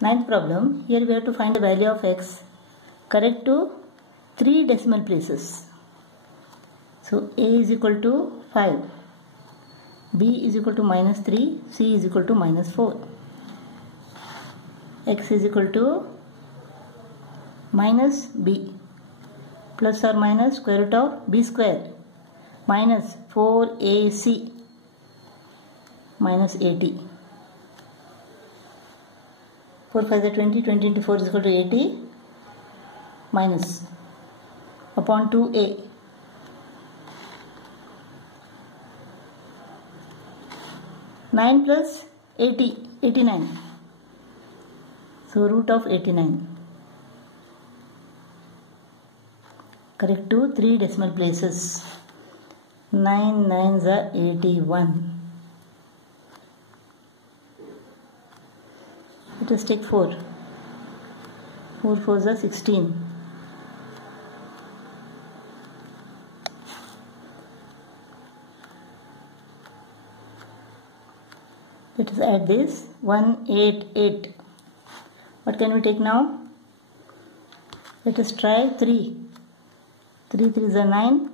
Ninth problem, here we have to find the value of x correct to 3 decimal places. So a is equal to 5, b is equal to minus 3, c is equal to minus 4. X is equal to minus b plus or minus square root of b square minus 4ac minus 80. 4 5 is 20, 20 into 4 is equal to 80 minus upon 2a. Nine plus 80, 89. So root of 89. Correct to 3 decimal places. 9 nines are 81. Let us take 4. 4 fours are 16. Let us add this 188. What can we take now? Let us try 3. 3 3s are 9.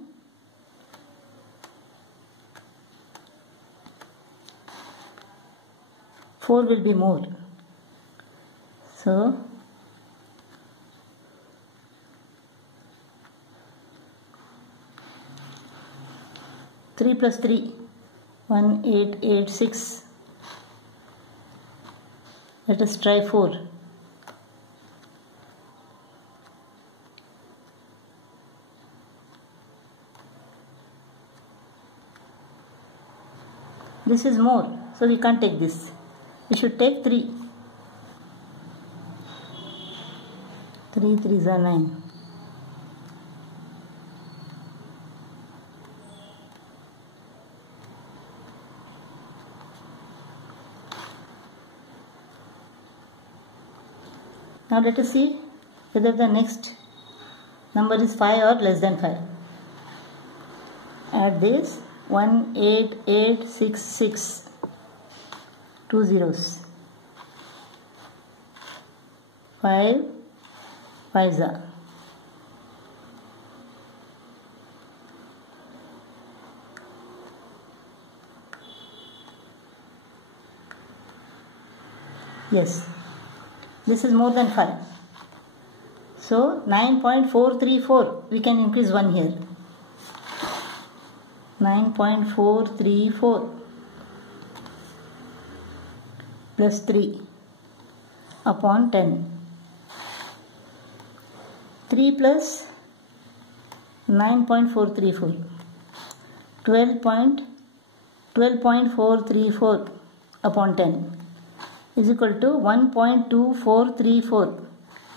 Four will be more. So 3 plus 3, 1886. Let us try 4. This is more, so we can't take this. We should take 3. 3 3s are 9. Now let us see whether the next number is 5 or less than 5. Add this 18866. 2 zeros. 5 5s are. Yes, this is more than 5. So 9.434, we can increase 1 here. 9.434 plus 3 upon 10. 3 plus 9.434, 12.434 upon 10 is equal to 1.2434.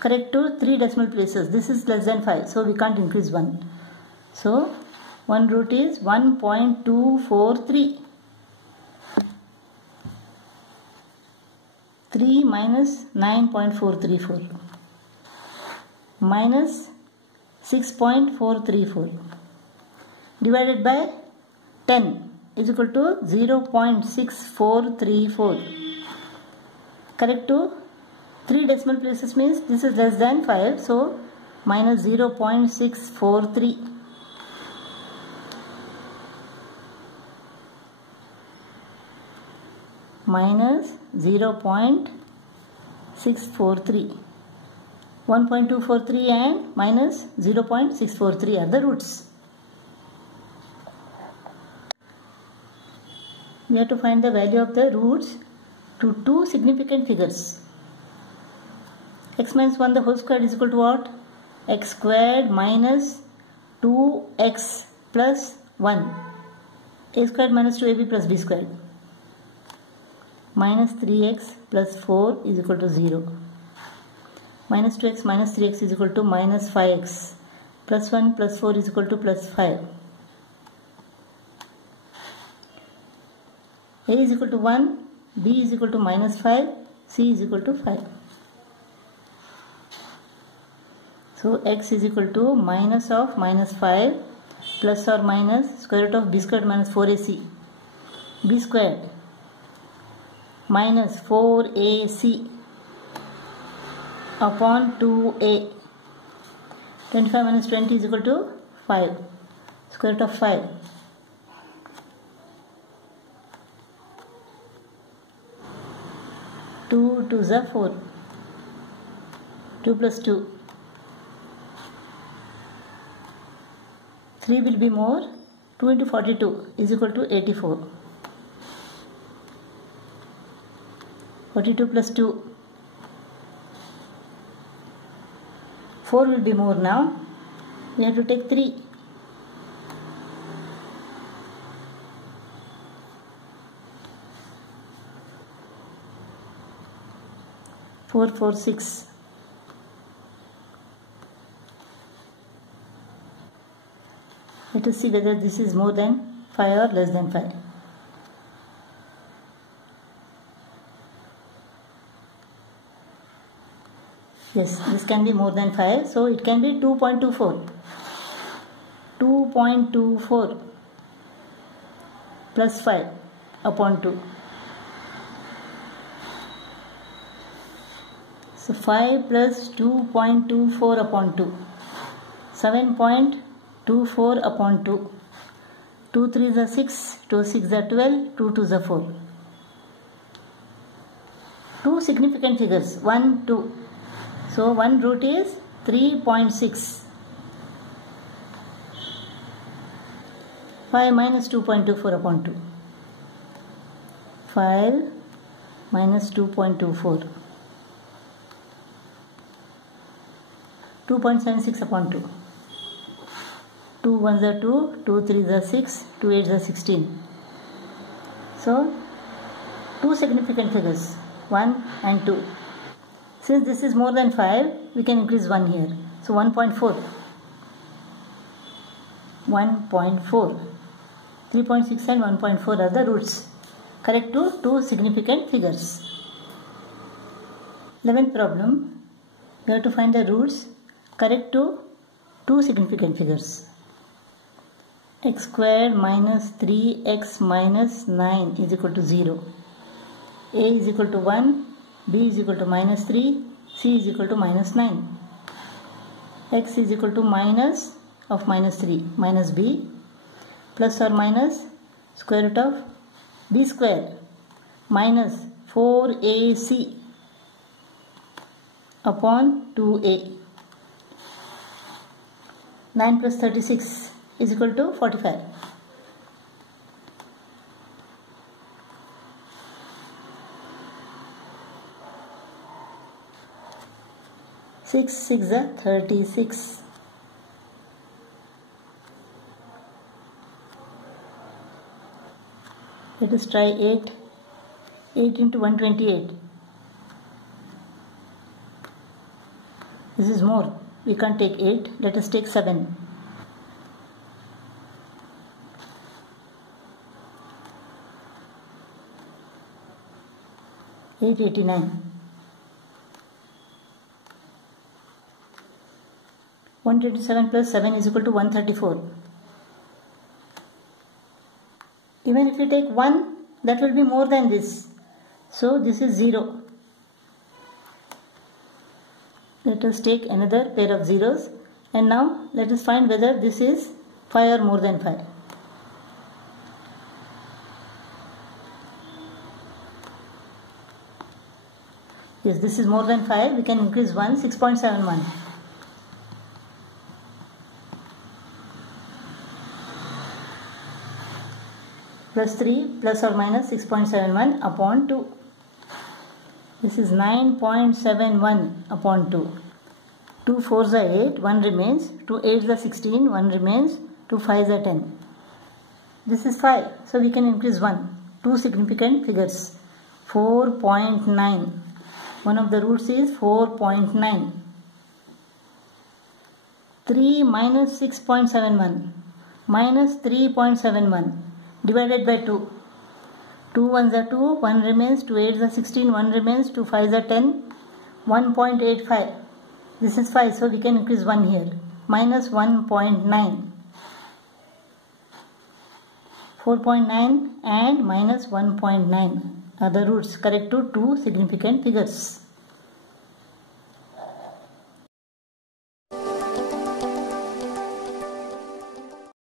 Correct to 3 decimal places. This is less than 5, so we can't increase 1. So 1 root is 1.243. 3 minus 9.434 minus 6.434 divided by 10 is equal to 0.6434. Correct to 3 decimal places means this is less than 5, so minus 0.643. Minus 0.643. 1.243 and minus 0.643 are the roots. We have to find the value of the roots to 2 significant figures. X minus 1 the whole square is equal to what? X squared minus 2x plus 1. A squared minus 2ab plus b squared. Minus 3x plus 4 is equal to 0. Minus 2x minus 3x is equal to minus 5x. Plus 1 plus 4 is equal to plus 5. A is equal to 1, b is equal to minus 5, c is equal to 5. So x is equal to minus of minus 5 plus or minus square root of b squared minus 4ac. B squared minus 4ac upon 2a. 25 minus 20 is equal to 5. Square root of 5. Two twos are 4. 2 plus 2. 3 will be more. 2 into 42 is equal to 84. 42 plus 2. 4 will be more now. We have to take 3. 4, 4, 6. Let us see whether this is more than 5 or less than 5. Yes, this can be more than 5. So it can be 2.24. 2.24 plus 5 upon 2. So 5 plus 2.24 upon 2. 7.24 upon 2. 2 3s are 6, 2 6s are 12, 2 2s are 4. Two significant figures, 1, 2. So one root is 3.6. 5 minus 2.24 upon 2. 5 minus 2.24. 2.76 upon 2. 2 1s are 2, 2 3s are 6, 2 8s are 16. So, two significant figures, 1 and 2. Since this is more than 5, we can increase 1 here. So, 1.4. 1.4. 3.6 and 1.4 are the roots. Correct to two significant figures. 11th problem. We have to find the roots correct to two significant figures. X squared minus 3x minus 9 is equal to 0. A is equal to 1, B is equal to minus 3, C is equal to minus 9. X is equal to minus of minus 3 minus B plus or minus square root of B square minus 4AC upon 2A. 9 plus 36 is equal to 45. Six 6 are 36. Let us try 8. 8 into 128. This is more. We can't take 8. Let us take 7. 889. 127 plus 7 is equal to 134. Even if you take 1, that will be more than this. So this is 0. Let us take another pair of zeros. And now let us find whether this is 5 or more than 5. Yes, this is more than 5. We can increase 1, 6.71. Plus 3 plus or minus 6.71 upon 2. This is 9.71 upon 2. 2 4s are 8, 1 remains. 2 8s are 16, 1 remains. 2 5s are 10. This is 5. So we can increase 1. Two significant figures. 4.9. One of the roots is 4.9. 3 minus 6.71 minus 3.71 divided by 2. 2 1s are 2, 1 remains, 2 8s are 16, 1 remains, 2 5s are 10, 1.85. This is 5, so we can increase 1 here. Minus 1.9. 4.9 and minus 1.9 are the roots correct to two significant figures.